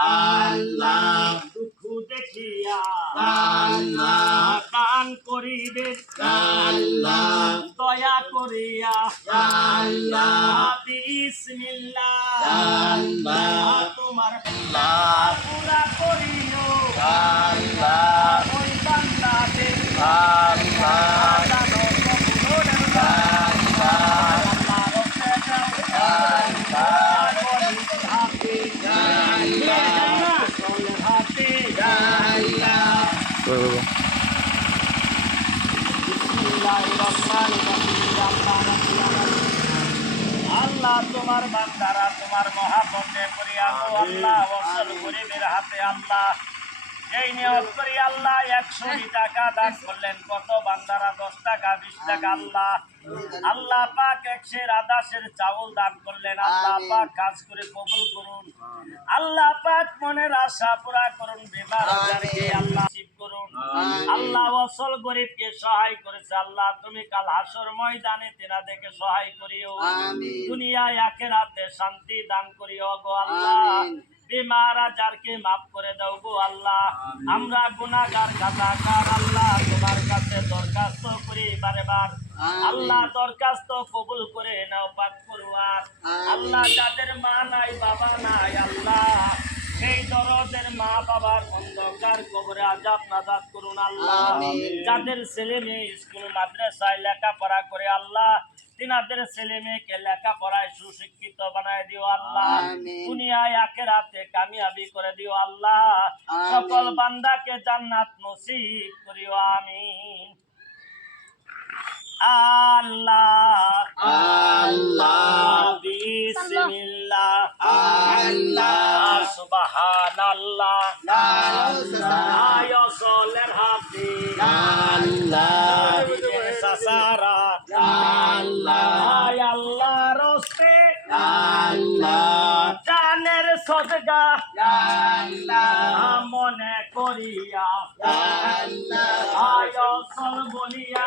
আল্লাহ। দুঃখ দেখিয়া আল্লাহ। দান করিবে আল্লাহ। দয়া করিয়া আল্লাহ। আল্লাহ তোমার বান্দারা তোমার করিয়া গো আল্লাহ গরিবের হাতে আল্লাহ। করি আল্লাহ একশো টাকা দান করলেন। কত বান্দারা দশ টাকা বিশ টাকা আল্লাহ। আল্লাহ পাক একশের আদাসের চাউল দান করলেন। আল্লাহ পাক কাজ করে কবুল করুন। আল্লাহ পাক মনের আশা পুরা করুন। বিমার আল্লাহ আল্লাহ অসল গরিবকে সহায় করেছে। আল্লাহ তুমি কাল হাসর ময়দানে তেনাদেরকে সহায় করিও। দুনিয়ায় আখেরাতে শান্তি দান করিও গো আল্লাহ। বিমার আজারকে মাফ করে দাও গো আল্লাহ। আমরা গুনাহগার কাজাকার আল্লাহ তোমার কাছে দরখাস্ত করি বারে বার আল্লাহ দরখাস্ত কবুল করে নাও পাক করুয়ার। আল্লাহ যাদের মা নাই বাবা নাই আল্লাহ। সেই দরদের মা বাবার অন্ধকার কবরে আজাব নাজাদ করুন আল্লাহ। যাদের ছেলে মেয়ে স্কুল মাদ্রাসায় লেখাপড়া করে আল্লাহ তিনাদের ছেলে মেয়েকে লেখাপড়ায় সুশিক্ষিত বানায় দিও আল্লাহ। দুনিয়ায় আখেরাতে কামিয়াবি করে দিও আল্লাহ। সকল বান্দাকে জান্নাত নসিব করিও আমিন। আল্লাহ। আল্লাহ। বিসমিল্লাহ। আল্লাহ। সুবহানাল্লাহ আয়সলের আল্লাহ সাসারা আয় আল্লাহ রস্তে জানের সদগা মনে করিয়া আয়সল বলিয়া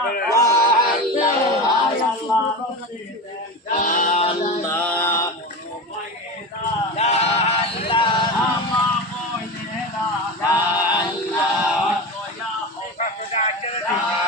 আয় আল্লাহ activity. Yeah.